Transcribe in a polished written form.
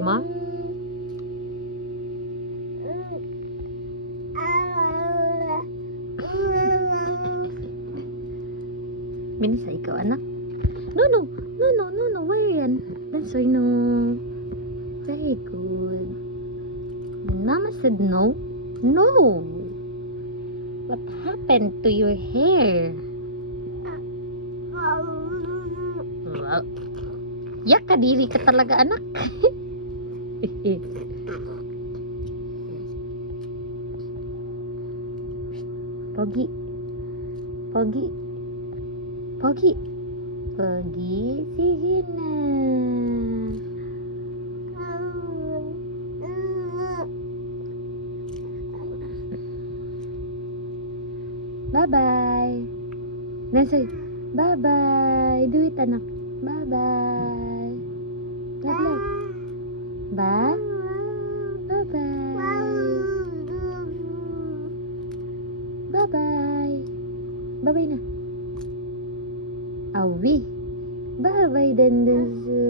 Say, Mom? Binisa ikaw, anak? No. Where yan? Dansoy, no. Very good. And Mama said no. No. What happened to your hair? Yak, kadiri ka talaga, anak. Pogi. Sige na. Bye-bye. Nancy, bye-bye. Do it, anak. Bye-bye. Love. Bye. Bye-bye. Bye-bye. Bye-bye na. Awi. Bye-bye, Dandansu.